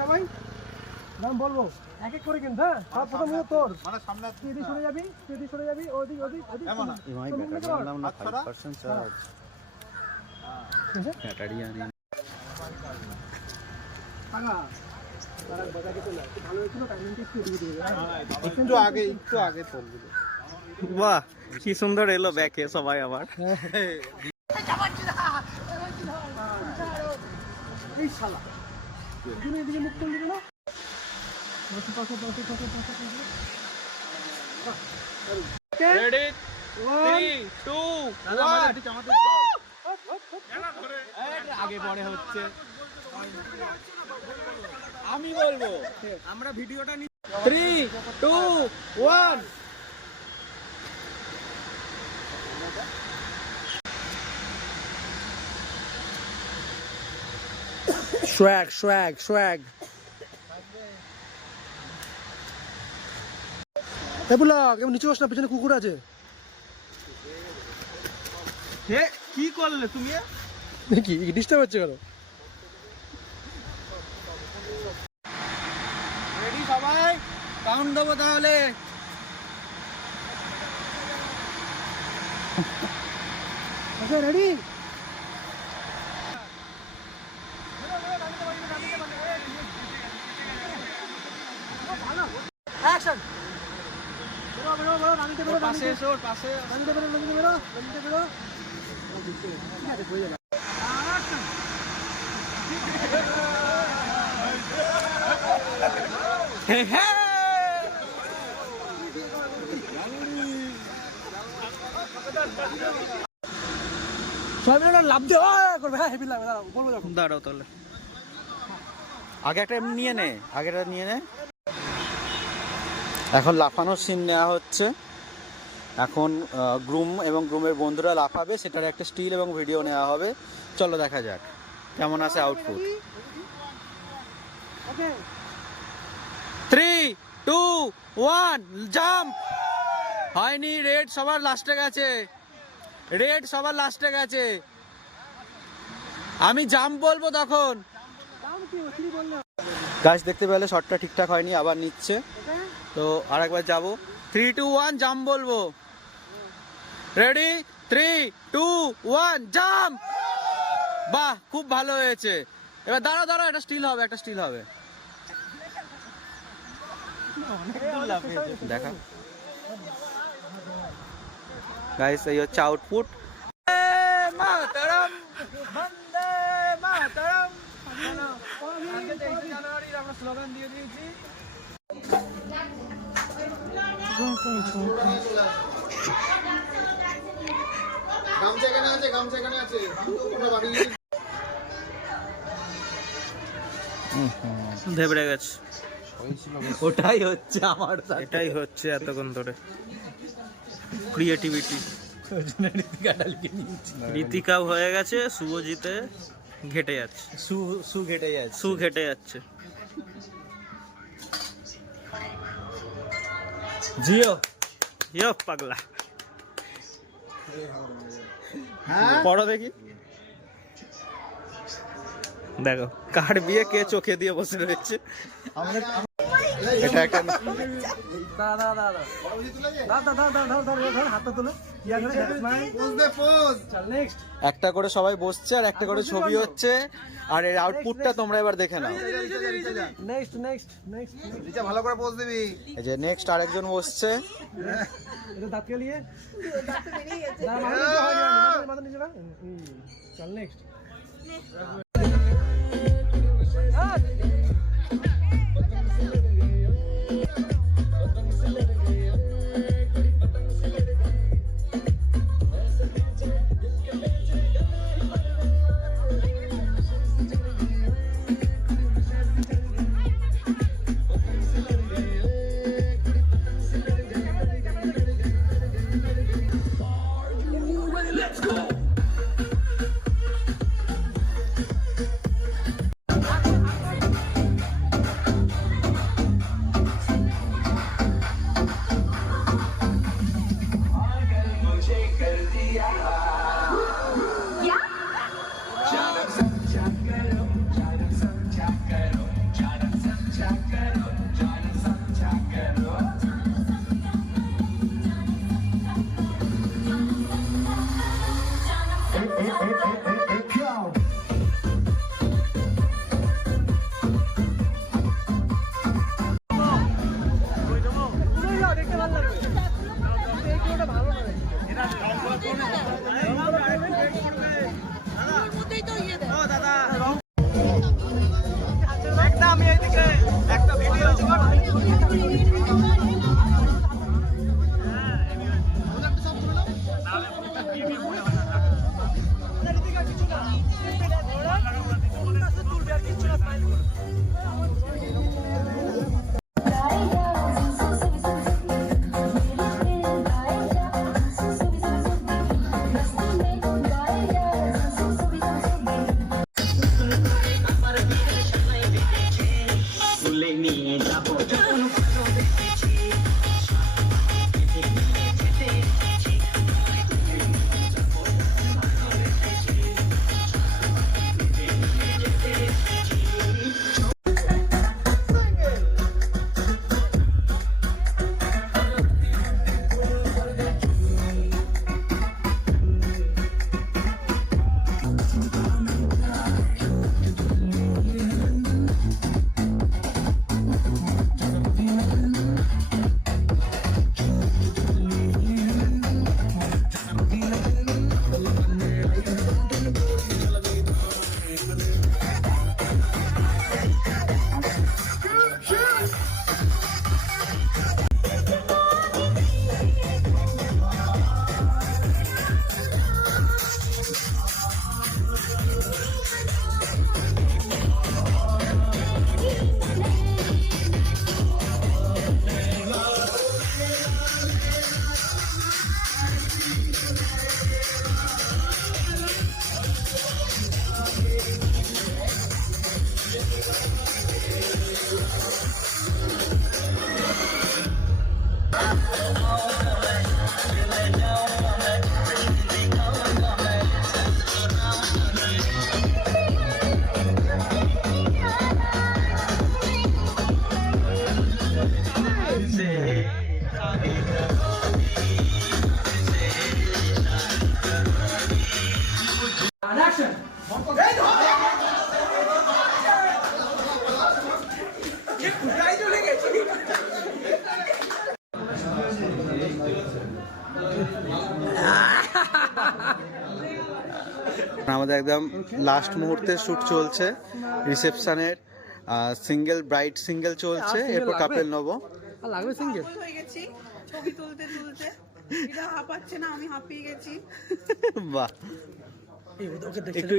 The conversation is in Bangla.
সবাই নাম বলবো এক এক করে কিন্তু। হ্যাঁ, সব প্রথম হলো তোর, মানে সামনে তুই এদিকে সরে যাবি ওদিক এমন না ইমাই ব্যাটার নাম না 5% চার্জ ব্যাটারি আনি আগা তারা বাজাকে চলে ভালো হয়েছিল। টাইমিংটা একটু আগে চল দিল। বাহ, কি সুন্দর এলো ব্যাকে সবাই আবার। এই শালা এদিকে মুখ খুলে দিল না। রেডি 3 2 1 আগে পরে হচ্ছে। আমি বলবো, আমরা ভিডিওটা নি 3 2 1 swag নিচে বস না, পেছনে কুকুর আছে। কি করলে তুমি? কি ডিস্টার্ব হচ্ছে কেন? রেডি সবাই, কাউন্ট দেবো তাহলে। আচ্ছা রেডি, অ্যাকশন। পাশে এসো, পাশে লাভ দিয়ে করবে। হ্যাঁ, হেভি লাগবে। দাঁড়াও বলবো যখন। দাঁড়াও তাহলে, আগে একটা এমনি নিয়ে নে, আগেটা নিয়ে নে। এখন লাফানোর সিন নেওয়া হচ্ছে। এখন গ্রুম এবং গ্রুমের বন্ধুরা লাফাবে, সেটার একটা স্টিল এবং ভিডিও নেওয়া হবে। চলো দেখা যাক কেমন আছে আউটপুট। 3 2 1 জাম্প। হয়নি, রেড সবার লাস্টে গেছে। আমি জাম্প বলবো তখন। গাছ দেখতে পেলে শটটা ঠিকঠাক হয়নি, আবার নিচ্ছে। তো আরেকবার যাবো, 3 2 1 জাম্প বলবো। Ready 3 2 1 jump. বাহ, খুব ভালো হয়েছে। এবার দাঁড়াও, একটা স্টিল হবে। দেখা গাইস, এই হচ্ছে আউটপুট। মাতরম, বন্দে মাতরম। জানুয়ারির আমরা স্লোগান দিয়ে দিয়েছি। ধেবড়ে গেছে। ওটাই হচ্ছে আমার, এটাই হচ্ছে এতক্ষণ ধরে ক্রিয়েটিভিটি। রীতিকাও হয়ে গেছে, শুভজিতে ঘেটে যাচ্ছে, সু ঘেটে যাচ্ছে। জিও পাগলা। পড়ো দেখি, দেখো কার বিয়ে কে চোখে দিয়ে বসে রয়েছে। এটা একটা দাদা দাদা দাদা দাদা দাদা হাতটা তুলে ইয়া করে চল নেক্সট। একটা করে সবাই বসছে আর একটা করে ছবি হচ্ছে, আর এর আউটপুটটা তোমরা এবার দেখে নাও। নেক্সট নেক্সট নেক্সট নিচে ভালো করে পোজ দিবি। এই যে নেক্সট আরেকজন বসছে। এটা দাঁত কে লিয়ে মাথা নিচে না। চল নেক্সট। আমাদের একদম লাস্ট মুহূর্তে শুট চলছে রিসেপশনের, সিঙ্গেল ব্রাইট সিঙ্গেল চলছে, এরপর কাপেল নেবো। লাগবে সিঙ্গেল হয়ে গেছি ছবি তুলতে তুলতে, এটা হাঁপাচ্ছে না, আমি হাঁপিয়ে গেছি। বাহ, ওকে একটু